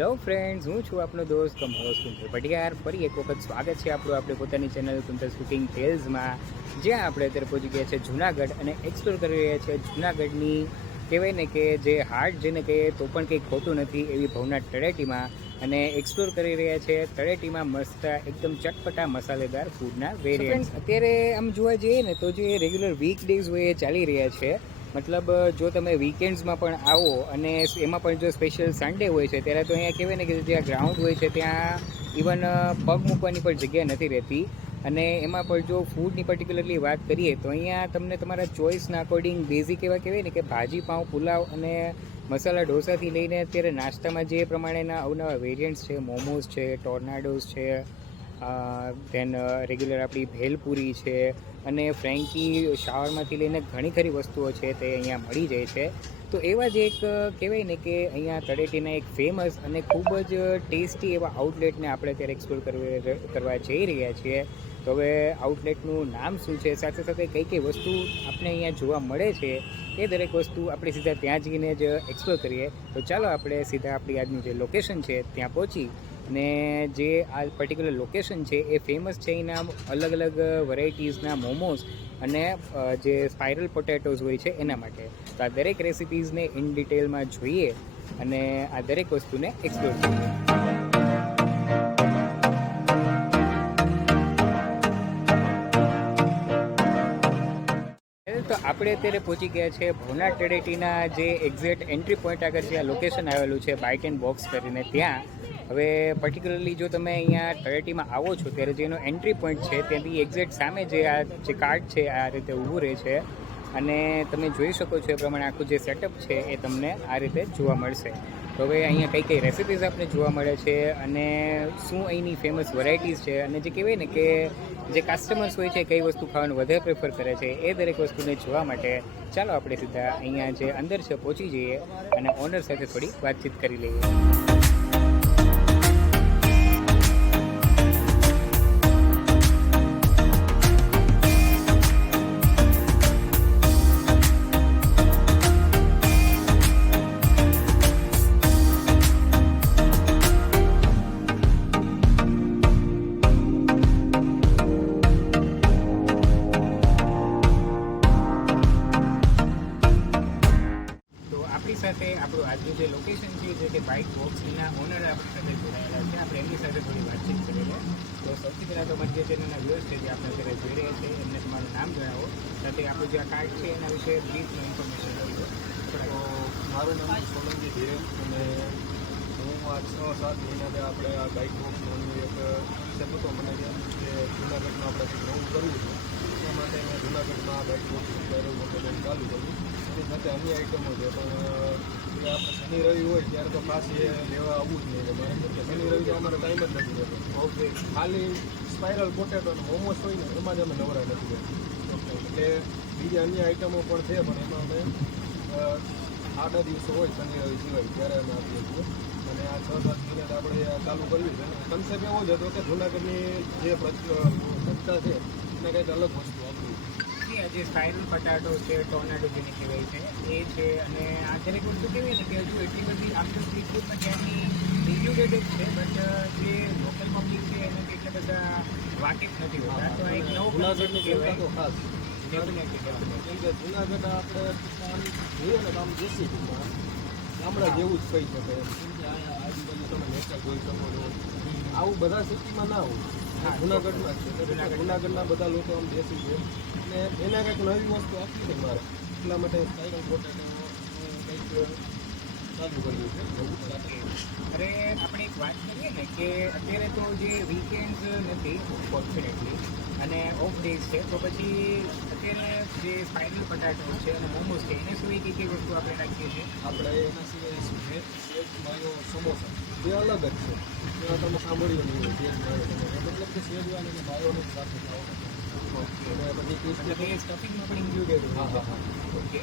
Hello friends, હું છું આપનો દોસ્ત કમોસ કુંતર પટિયાર. ફરી એક વખત સ્વાગત છે આપણું આપણે પોતાની ચેનલ કુંતર કુકિંગ ટેલ્સમાં, જ્યાં આપણે અત્યારે પહોંચી ગયા છે જૂનાગઢ અને એક્સપ્લોર કરી રહ્યા છે જૂનાગઢની કહેવાય ને કે જે હાર્ટ જેને કહીએ તો પણ કંઈ ખોટું નથી એવી ભવનાથ તળેટીમાં, અને એક્સપ્લોર કરી રહ્યા છે તળેટીમાં મસ્ત એકદમ ચટપટા મસાલેદાર ફૂડના વેરિયન્ટ. અત્યારે આમ જોવા જઈએ ને તો જે રેગ્યુલર વીક ડેઝ હોય એ ચાલી રહ્યા છે. મતલબ જો તમે વીકેન્ડ્સમાં પણ આવો અને એમાં પણ જો સ્પેશિયલ સન્ડે હોય છે ત્યારે તો અહીંયા કહેવાય ને કે જ્યાં ગ્રાઉન્ડ હોય છે ત્યાં ઇવન પગ મૂકવાની પણ જગ્યા નથી રહેતી. અને એમાં પણ જો ફૂડની પર્ટિક્યુલરલી વાત કરીએ તો અહીંયા તમને તમારા ચોઇસના અકોર્ડિંગ બેઝિક એવા કહેવાય ને કે ભાજી પાઉં, પુલાવ અને મસાલા ઢોસાથી લઈને અત્યારે નાસ્તામાં જે પ્રમાણેના અવનવા વેરિયન્ટ્સ છે, મોમોઝ છે, ટોર્નાડોઝ છે, ધેન રેગ્યુલર આપણી ભેલપુરી છે અને ફ્રેન્કી શાવરમાંથી લઈને ઘણી ખરી વસ્તુઓ છે તે અહીંયા મળી જાય છે. તો એવા જ એક કહેવાય ને કે અહીંયા તળેટીના એક ફેમસ અને ખૂબ જ ટેસ્ટી એવા આઉટલેટને આપણે અત્યારે એક્સપ્લોર કરવા જઈ રહ્યા છીએ. તો હવે આઉટલેટનું નામ શું છે, સાથે સાથે કઈ કઈ વસ્તુ આપણે અહીંયા જોવા મળે છે, એ દરેક વસ્તુ આપણે સીધા ત્યાં જઈને જ એક્સપ્લોર કરીએ. તો ચાલો આપણે સીધા આપણી આજનું જે લોકેશન છે ત્યાં પહોંચી અને જે આ પર્ટિક્યુલર લોકેશન છે એ ફેમસ છે એના અલગ અલગ વેરાયટીઝના મોમોઝ અને જે સ્પાઇરલ પોટેટોઝ હોય છે એના માટે. તો આ દરેક રેસિપીઝને ઇન ડિટેલમાં જોઈએ અને આ દરેક વસ્તુને એક્સપ્લોર કરીએ. તો આપણે અત્યારે પહોંચી ગયા છે ભવનાથ તળેટીના જે એક્ઝેક્ટ એન્ટ્રી પોઈન્ટ આગળ જે આ લોકેશન આવેલું છે બાઇટ એન્ડ બોક્સ કરીને ત્યાં. હવે પર્ટિક્યુલરલી જો તમે અહીંયા તળેટીમાં આવો છો ત્યારે જે એનો એન્ટ્રી પોઈન્ટ છે ત્યાંથી એક્ઝેક્ટ સામે જે આ જે કાર્ડ છે આ રીતે ઊભું રહે છે અને તમે જોઈ શકો છો એ પ્રમાણે આખું જે સેટઅપ છે એ તમને આ રીતે જોવા મળશે. તો હવે અહીંયા કઈ કઈ રેસિપીઝ આપણે જોવા મળે છે અને શું અહીંની ફેમસ વેરાયટીઝ છે અને જે કહેવાય ને કે જે કસ્ટમર્સ હોય છે કઈ વસ્તુ ખાવાનું વધારે પ્રેફર કરે છે એ દરેક વસ્તુને જોવા માટે ચાલો આપણે સીધા અહીંયા જે અંદર છે પહોંચી જઈએ અને ઓનર સાથે થોડી વાતચીત કરી લઈએ. સાથે આપણું આજનું જે લોકેશન છે જે કે બાઇટ બોક્સના ઓનર આપણી સાથે જોડાયેલા છે, આપણે એમની સાથે થોડી વાતચીત કરીએ. તો સૌથી પહેલાં તો અમારી જે ચેનલના વ્યુઅર્સ છે જે આપણે અત્યારે જોઈ રહ્યા છે એમને તમારું નામ જણાવો, સાથે આપણું જે આ કાર્ડ છે એના વિશે બ્રીફનું ઇન્ફોર્મેશન આપી દો. તો મારું નામ સોલંકી ધીરેન અને હું આ 6-7 મહિના આપણે આ બાઇટ બોક્સનું એક કોન્સેપ્ટ હતો મને કે જૂનાગઢમાં આપણે કંઈક નવું કરવું છે, એટલા માટે મેં જૂનાગઢમાં આ બાઇટ બોક્સનું મોટેલ ચાલુ કર્યું. એની સાથે અન્ય આઈટમો છે પણ એ આપણે શનિ રવિ હોય ત્યારે તો ખાસ એ લેવા આવવું જ નહીં. મારે કેમ કે શનિ રવિ અમારો ટાઈમ જ નથી રહેતો. ઓકે, ખાલી સ્પાઇરલ પોટેટો અને મોમોસ હોય ને એમાં જ અમે નવરા નથી રહેતા. એટલે બીજી અન્ય આઈટમો પણ છે પણ એમાં અમે 8 દિવસો હોય શનિ રવિ સિવાય ત્યારે અમે આપીએ છીએ. અને આ 6-7 મહિના આપણે ચાલુ કર્યું છે. કન્સેપ્ટ એવો જ હતો કે જૂનાગઢની જે સત્તા છે એને કંઈક અલગ વસ્તુ આપવી. જે સ્પાઇરલ પટાટો છે, ટોર્નાડો જેને કહેવાય છે એ છે, અને આ દરેક વસ્તુ કહેવાય ને કે હજુ એટલી બધી આમ તો સ્ટ્રીટ ફૂડમાં ત્યાંની ઇન્ક્લુડેડ જ છે, બટ જે લોકલ પબ્લિક છે એને એટલા બધા વાકેફ નથી હોતા. તો એક નવો જૂનાગઢનું કહેવાય તો ખાસ કેમ કે જૂનાગઢ આપણે આમ જોઈએ ને આમ દેશી ગામડા જેવું જ કહી શકાય. અહીંયા આજુબાજુ તમે નેચર જોઈ શકો છો, આવું બધા સિટીમાં ના હોય. જૂનાગઢમાં જ છે. જૂનાગઢના બધા લોકો આમ દેશી છે અને એને કંઈક નવી વસ્તુ આપવી છે મારે, એટલા માટે સ્પાઇરલ પોટેટો કંઈક ચાલુ કર્યું છે. અરે આપણે એક વાત કરીએ ને કે અત્યારે તો જે વીકેન્ડ નથી ફોર્ચ્યુનેટલી અને ઓફ ડેઝ છે, તો પછી અત્યારે જે સ્પાઇરલ પટાટો છે અને મોમોઝ છે એને સિવાય કઈ કઈ વસ્તુ આપણે રાખીએ છીએ. આપણે એના સિવાય સેજ માયો સમોસા એ અલગ જ છે. એમાં તમે સાંભળ્યું નહીં હોય સેજ માયો સમોસા, મતલબ કે સેજવાન અને માયોની સાથે ખાવાનું. અને પછી ક્રિસ્પી સ્ટફિંગમાં પણ ઇન્ક્લુડેડ હા હા હા ઓકે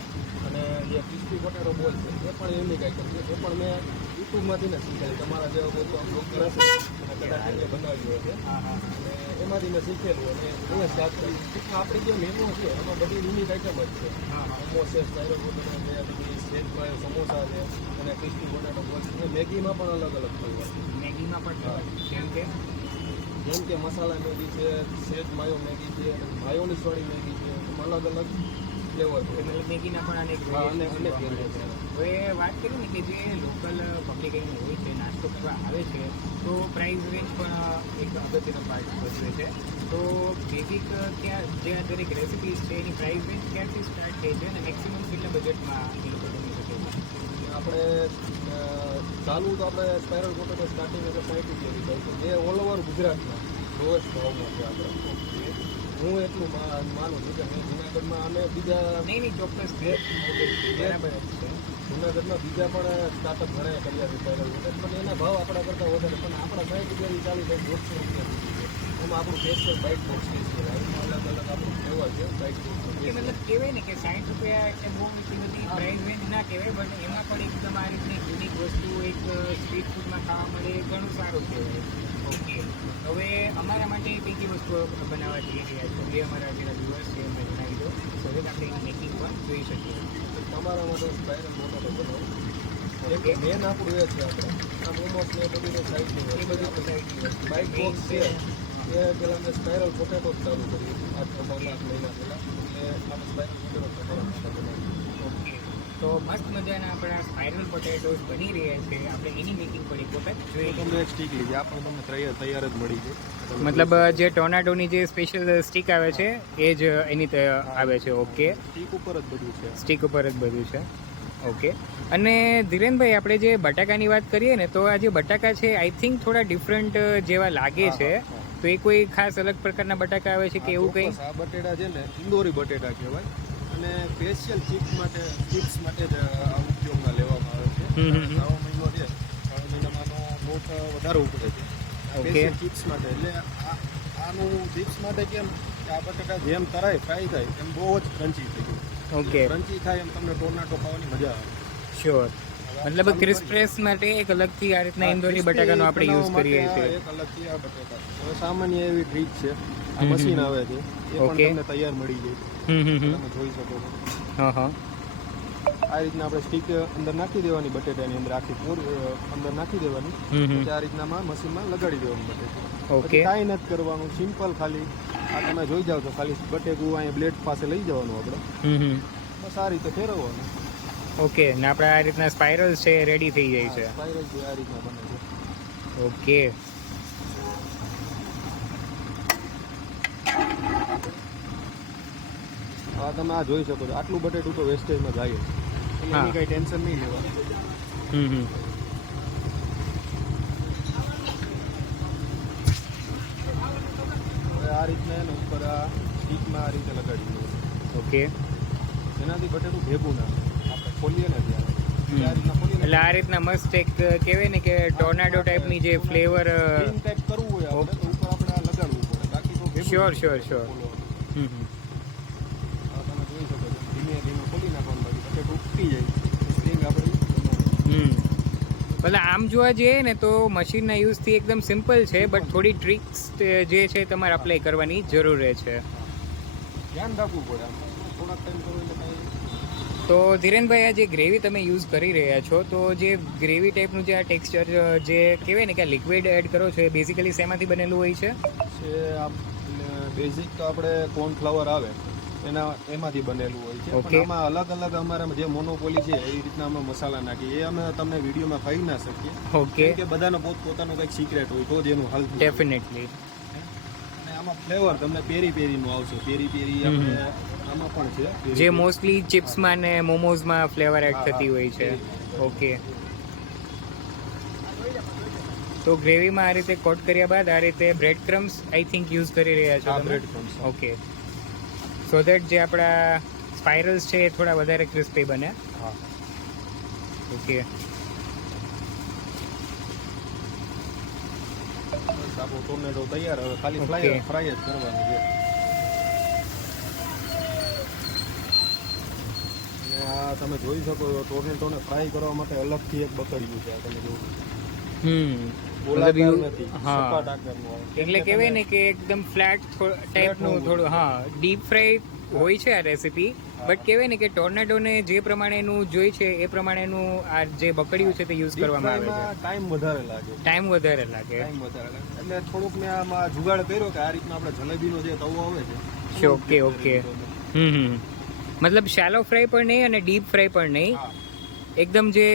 અને જે ક્રિસ્પી પોટેટો બોલ છે એ પણ યુનિક આઈટમ છે એ પણ મેં યુટ્યુબમાંથી ને શીખેલી તમારા જેવા કોઈ તો બ્લોગર હશે અને કદાચ એને બનાવ્યું હશે હા હા અને એમાંથી મેં શીખેલું અને એ સ્ટાર્ટ કર્યું ટૂંકમાં આપણી જે મેનુ છે એમાં બધી યુનિક આઈટમ જ છે હા હા મોમોસ છે સ્પાઇરલ પોટેટો છે પછી સ્ટેજ સમોસા છે અને ક્રિસ્પી પોટેટો બોલ છે મેગીમાં પણ અલગ અલગ ફ્લેવર મેગીમાં પણ જેમ કે મસાલા મેગી છે સેજ માયો મેગી છે માયોનીસવાળી મેગી છે એમાં અલગ અલગ ફ્લેવર છે મતલબ મેગીના પણ અનેક હા અને varieties અનેક જોવા મળે variety છે. છે. હવે વાત કરીએ ને કે જે લોકલ પબ્લિક અહીં હોય છે નાસ્તો કરવા આવે છે તો પ્રાઇસ રેન્જ પણ એક અગત્યનો પાર્ટ ભજવે છે તો બેઝિક ક્યાં જે આ દરેક રેસિપીઝ છે એની પ્રાઇસ રેન્જ ક્યાંથી સ્ટાર્ટ થઈ છે અને મેક્સિમમ કેટલા બજેટમાં એ લોકો બની શકે છે આપણે ચાલુ તો આપણે સ્પાઇરલ પોટેટો સ્ટાર્ટિંગ એટલે 60 રૂપિયાથી થાય છે જે ઓલ ઓવર ગુજરાતમાં લોએસ્ટ ભાવમાં છે આપણે હું એટલું માનું છું કે મેં જુનાગઢમાં અમે બીજા નહીં ચોક્કસ બરાબર જ છે જુનાગઢમાં બીજા પણ સ્ટાર્ટઅપ ઘણા કર્યા છે સ્પાઇરલ પોટેટો પણ એના ભાવ આપણા કરતાં વધારે પણ આપણા 60 રૂપિયાથી ચાલી જાય 150 રૂપિયા સુધી છે એમાં આપણું સ્પેશિયલ બાઇક બોક્સ છે એમાં અલગ અલગ આપણું ફ્લેવર છે બાઇક બોક્સ કે મતલબ કહેવાય ને કે 60 રૂપિયા એટલે બહુ એટલી બધી પ્રાઇસ રેન્જ ના કહેવાય બટ એમાં પણ એકદમ આ રીતની યુનિક વસ્તુ એક સ્ટ્રીટ ફૂડમાં ખાવા મળે એ ઘણું સારું કહેવાય ઓકે હવે અમારા માટે બીજી વસ્તુ બનાવવા જઈ રહ્યા છે જે અમારા જે વ્યુઅર્સ છે એમને જણાવી દો સો દેટ આપણે એની મેકિંગ પણ જોઈ શકીએ તમારા માટે સ્પાઇરલ પોટેટો બનાવો ઓકે મેન આપણું એ છે આપણે આ મોમોસ ને એ બધું સાઈડની એ બધું સોસાયટી બાઇક બોક્સ છે એ પહેલાં મેં સ્પાઇરલ પોટેટો જ ચાલુ કર્યું 8-9 મહિના પહેલાં એટલે આપણે સ્પાઇરલ પોટેટો તમારા માટે બનાવ્યું ઓકે તો મસ્ત મજાના આપણા સ્પાઇરલ પોટેટોસ બની રહ્યા છે આપણે એની મેકિંગ પણ એક વખત જોઈ લઈએ તમને એક સ્ટીક લીધી આ પણ તમને તૈયાર જ મળી ગઈ મતલબ જે ટોર્નાડોની જે સ્પેશિયલ સ્ટીક આવે છે એ જ એની આવે છે ઓકે સ્ટીક ઉપર જ બધું છે સ્ટીક ઉપર જ બધું છે ઓકે અને ધીરેનભાઈ આપણે જે બટાકાની વાત કરીએ ને તો આ જે બટાકા છે આઈ થિંક થોડા ડિફરન્ટ જેવા લાગે છે તો એ કોઈ ખાસ અલગ પ્રકારના બટાકા આવે છે કે એવું કંઈ આ બટેટા છે ને ઇન્દોરી બટેટા કહેવાય અને સ્પેશિયલ ચિપ્સ માટે જ આ ઉપયોગમાં લેવામાં આવે છે શ્રાવણ મહિનો છે શ્રાવણ મહિનામાં લોટ વધારે ઉપડે છે સ્પેશિયલ ચિપ્સ માટે એટલે આનું ચિપ્સ માટે કેમ કે આ બટાકા જેમ તરાય ફ્રાય થાય એમ બહુ જ ક્રન્ચી થઈ ગયું ઓકે ક્રન્ચી થાય એમ તમને ટોર્નાટો ખાવાની મજા આવે શ્યોર મતલબ ક્રિસ્પ્રેસ માટે એક અલગથી આ રીતના ઇન્દોરી બટાકાનો આપણે યુઝ કરીએ છીએ એક અલગથી આ બટાકા હવે સામાન્ય એવી ટ્રીક છે આ મશીન આવે છે એ પણ તમને તૈયાર મળી જાય તમે જોઈ શકો છો હા હા આ રીતના આપણે સ્ટીક અંદર નાખી દેવાની બટેટાની અંદર આખી પૂર અંદર નાખી દેવાની પછી આ રીતનામાં મશીનમાં લગાડી દેવાનું બટેટું ઓકે કાંઈ નથી કરવાનું સિમ્પલ ખાલી આ તમે જોઈ જાવ તો ખાલી બટેકું અહીંયા બ્લેડ પાસે લઈ જવાનું આપણે બસ આ રીતે ફેરવવાનું ઓકે ને આપણે આ રીતના સ્પાઇરલ્સ છે રેડી થઈ જાય છે સ્પાઇરલ છે આ રીતના બને છે ઓકે હા તમે આ જોઈ શકો છો આટલું બટેટું તો વેસ્ટેજમાં જાય જ એની કાંઈ ટેન્શન નહીં લેવાનું હવે આ રીતના એને ઉપર આ સ્ટીકમાં આ રીતે લગાડી દઈએ ઓકે એનાથી બટેટું ભેગું ના આપણે ખોલીએ ને ત્યારે આ રીતના ખોલીએ એટલે આ રીતના મસ્ત એક કહેવાય ને કે ટોર્નાડો ટાઈપની જે ફ્લેવર ટાઈપ કરવું હોય આપણે તો ઉપર આપણે આ લગાડવું પડે બાકી તો ભેગું શ્યોર શ્યોર શ્યોર તમે જોઈ શકો છો ધીમે ધીમે ખોલી નાખવાનું બાકી બટેટું ઉકળી જાય સ્પ્રિંગ આપણી એટલે આમ જોવા જઈએ ને તો મશીનના યુઝથી એકદમ સિમ્પલ છે બટ થોડી ટ્રિક્સ જે છે તમારે અપ્લાય કરવાની જરૂર રહે છે ધ્યાન રાખવું પડે આમ થોડાક ટાઈમ કરો એટલે કાંઈ તો ધીરેનભાઈ આ જે ગ્રેવી તમે યુઝ કરી રહ્યા છો તો જે ગ્રેવી ટાઈપનું જે આ ટેક્સચર જે કહેવાય ને કે લિક્વિડ એડ કરો છો એ બેઝિકલી શેમાંથી બનેલું હોય છે આ બેઝિક તો આપણે કોર્નફ્લાવર આવે એમાંથી બનેલું હોય છે પણ આમાં અલગ અલગ અમારા જે મોનોપોલી છે એ રીતના અમે મસાલા નાખીએ એ અમે તમને વિડીયોમાં કહી ના શકીએ ઓકે કે બધાનો પોતાનો કંઈક સિક્રેટ હોય તો જ એનું હાલ ડેફિનેટલી અને આમાં ફ્લેવર તમને પેરી પેરીનું આવશે પેરી પેરી આપણે આમાં પણ છે જે મોસ્ટલી ચિપ્સમાં ને મોમોઝમાં ફ્લેવર એડ થતી હોય છે ઓકે તો ગ્રેવીમાં આ રીતે કોટ કર્યા બાદ આ રીતે bread crumbs I think use કરી રહ્યા છો bread crumbs okay so that જે આપણા સ્પાઇરલ્સ છે એ થોડા વધારે ક્રિસ્પી બને હા ઓકે આપણો ટોર્નેડો તૈયાર હવે ખાલી ફ્રાય જ કરવાનું છે તમે જોઈ શકો છો ટોર્નેટોને ફ્રાય કરવા માટે અલગથી એક બકડિયું છે. આ તમે જોવો ગોળાકાર નથી, હા. સપાટ આકારનું આવે. એટલે કહેવાય ને કે એકદમ ફ્લેટ ટાઈપનું હોવું થોડું, હા, ડીપ ફ્રાય હોય છે આ રેસીપી. બટ કહેવાય ને કે ટોર્નેડોને જે પ્રમાણેનું જોઈ છે એ પ્રમાણેનું આ જે બકડિયું છે તે યુઝ કરવામાં આવે છે. ટાઈમ વધારે લાગે. ટાઈમ વધારે લાગે. એટલે થોડુંક મેં આમાં જુગાડ કર્યો કે આ રીતના આપણે જલેબીનો જે તવો આવે છે. Okay okay. મતલબ શેલો ફ્રાય પણ નહીં અને ડીપ ફ્રાય પણ નહીં, એકદમ જે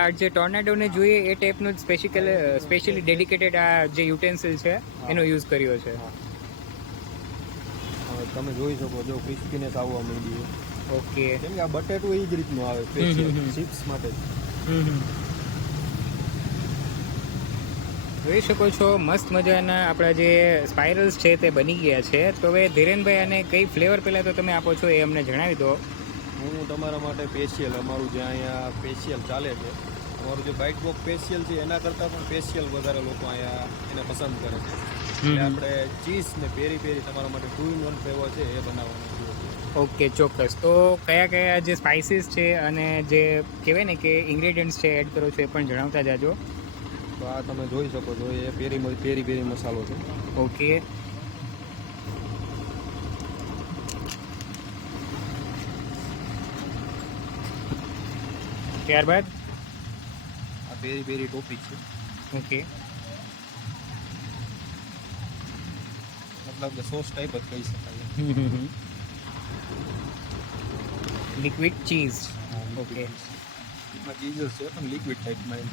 આ જે ટોર્નેડોને જોઈએ એ ટાઈપનું સ્પેશિયલી ડેડિકેટેડ આ જે યુટેન્સિલ છે એનો યુઝ કર્યો છે. તમે જોઈ શકો જો ક્રિસ્પીનેસ આવવા માંડી. ઓકે. કેમ કે આ બટેટું એ જ રીતનું આવે ચિપ્સ માટે. જોઈ શકો છો મસ્ત મજાના આપણા જે સ્પાઇરલ્સ છે તે બની ગયા છે. તો હવે ધીરેનભાઈ આને કઈ ફ્લેવર પહેલાં તો તમે આપો છો એ અમને જણાવી દો. હું તમારા માટે સ્પેશિયલ અમારું જે અહીંયા સ્પેશિયલ ચાલે છે, અમારું જે બાઇટ બોક્સ સ્પેશિયલ છે એના કરતાં પણ સ્પેશિયલ વધારે લોકો અહીંયા એને પસંદ કરે છે. એટલે આપણે ચીઝ ને પેરી પેરી તમારા માટે 2 in 1 ફ્લેવર છે એ બનાવવાનું છે. ઓકે, ચોક્કસ. તો કયા કયા જે સ્પાઇસીસ છે અને જે કહેવાય ને કે ઇન્ગ્રેડિયન્ટ્સ છે એડ કરો છો એ પણ જણાવતા જાજો. તો આ તમે જોઈ શકો છો એ પેરી પેરી મસાલો છે. ઓકે. ત્યારબાદ આ પેરી પેરી ટોપિક છે. ઓકે. મતલબ સોસ ટાઈપ જ કહી શકાય. Liquid cheese. ઓકે. એમાં ચીઝ છે પણ લિક્વિડ ટાઈપમાં.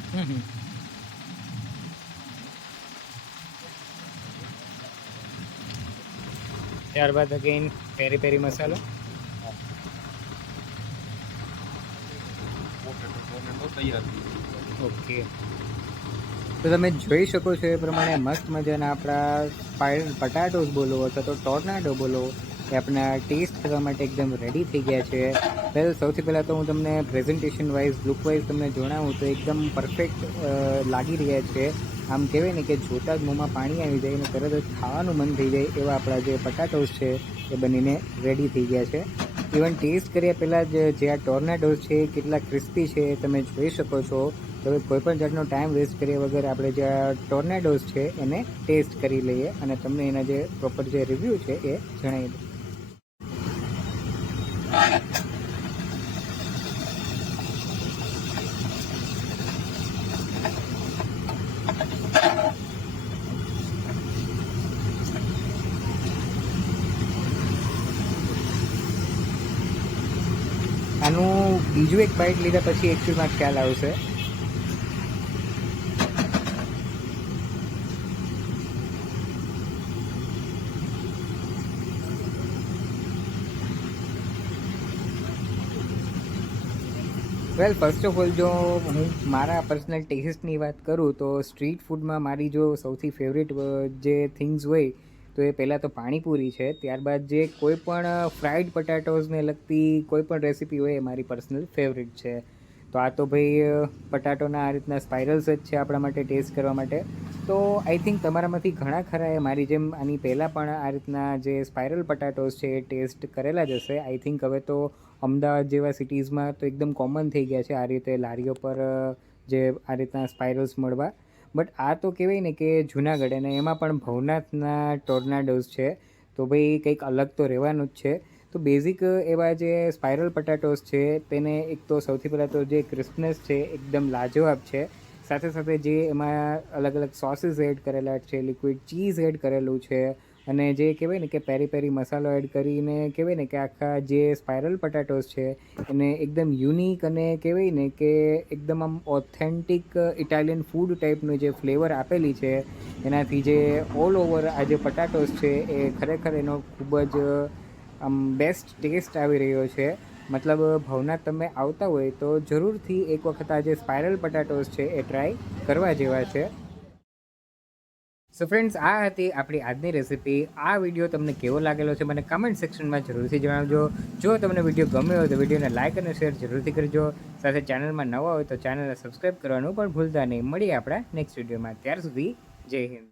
ત્યારબાદ અગેન પેરી પેરી મસાલો. તૈયાર. ઓકે. તો તમે જોઈ શકો છો એ પ્રમાણે મસ્ત મજાના આપણા સ્પાઇરલ પટાટોસ બોલો અથવા તો ટોર્નાડો બોલો એ આપણા ટેસ્ટ કરવા માટે એકદમ રેડી થઈ ગયા છે. સૌથી પહેલાં તો હું તમને પ્રેઝન્ટેશન વાઇઝ લુક વાઇઝ તમને જણાવું તો એકદમ પરફેક્ટ લાગી રહ્યા છે. આમ કહેવાય ને કે જોતાં જ મોંમાં પાણી આવી જાય અને તરત જ ખાવાનું મન થઈ જાય એવા આપણા જે પટાટોસ છે એ બનીને રેડી થઈ ગયા છે. ઇવન ટેસ્ટ કર્યા પહેલાં જ જે આ ટોર્નાડોસ છે કેટલા ક્રિસ્પી છે તમે જોઈ શકો છો. તો હવે કોઈપણ જાતનો ટાઈમ વેસ્ટ કર્યા વગર આપણે જે આ ટોર્નાડોસ છે એને ટેસ્ટ કરી લઈએ અને તમને એના જે પ્રોપર જે રિવ્યૂ છે એ જણાવી દઉં. આનું બીજું એક બાઇટ લીધા પછી એકચ્યુઅલમાં ખ્યાલ આવશે. વેલ, ફર્સ્ટ ઓફ ઓલ જો હું મારા પર્સનલ ટેસ્ટની વાત કરું તો સ્ટ્રીટ ફૂડમાં મારી જો સૌથી ફેવરેટ જે થિંગ્સ હોય તો એ પહેલાં તો પાણીપુરી છે. ત્યારબાદ જે કોઈ પણ ફ્રાઈડ પટાટોઝને લગતી કોઈ પણ રેસીપી હોય એ મારી પર્સનલ ફેવરેટ છે. તો આ તો ભાઈ પટાટોના આ રીતના સ્પાઇરલ્સ જ છે આપણા માટે ટેસ્ટ કરવા માટે. તો આઈ થિંક તમારામાંથી ઘણા ખરાએ મારી જેમ આની પહેલાં પણ આ રીતના જે સ્પાઇરલ પટાટોસ છે એ ટેસ્ટ કરેલા જ હશે. આઈ થિંક હવે તો અમદાવાદ જેવા સિટીઝમાં તો એકદમ કોમન થઈ ગયા છે આ રીતે લારીઓ પર જે આ રીતના સ્પાઇરલ્સ મળવા. બટ આ તો કહેવાય ને કે જુનાગઢ અને એમાં પણ ભવનાથના ટોર્નાડોઝ છે તો ભાઈ કંઈક અલગ તો રહેવાનું જ છે. તો બેઝિક એવા જે સ્પાઇરલ પટાટોસ છે તેને એક તો સૌથી પહેલાં તો જે ક્રિસ્પનેસ છે એકદમ લાજવાબ છે. સાથે સાથે જે એમાં અલગ અલગ સોસીસ એડ કરેલા છે, લિક્વિડ ચીઝ એડ કરેલું છે અને જે કહેવાય ને કે પેરી પેરી મસાલો એડ કરીને કહેવાય ને કે આખા જે સ્પાઇરલ પટાટોસ છે એને એકદમ યુનિક અને કહેવાય ને કે એકદમ આમ ઓથેન્ટિક ઇટાલિયન ફૂડ ટાઈપનું જે ફ્લેવર આપેલી છે એનાથી જે ઓલ ઓવર આ જે પટાટોસ છે એ ખરેખર એનો ખૂબ જ આમ બેસ્ટ ટેસ્ટ આવી રહ્યો છે. મતલબ ભવનાથ તમે આવતા હોય તો જરૂરથી એક વખત આ જે સ્પાઇરલ પટાટોસ છે એ ટ્રાય કરવા જેવા છે. સો ફ્રેન્ડ્સ, આ હતી આપણી આજની રેસીપી. આ વિડીયો તમને કેવો લાગેલો છે મને કમેન્ટ સેક્શનમાં જરૂરથી જણાવજો. જો તમને વિડીયો ગમ્યો હોય તો વિડીયોને લાઇક અને શેર જરૂરથી કરજો. સાથે ચેનલમાં નવા હોય તો ચેનલને સબસ્ક્રાઈબ કરવાનું પણ ભૂલતા નહીં. મળીએ આપણા નેક્સ્ટ વિડીયોમાં. ત્યાર સુધી જય હિન્દ.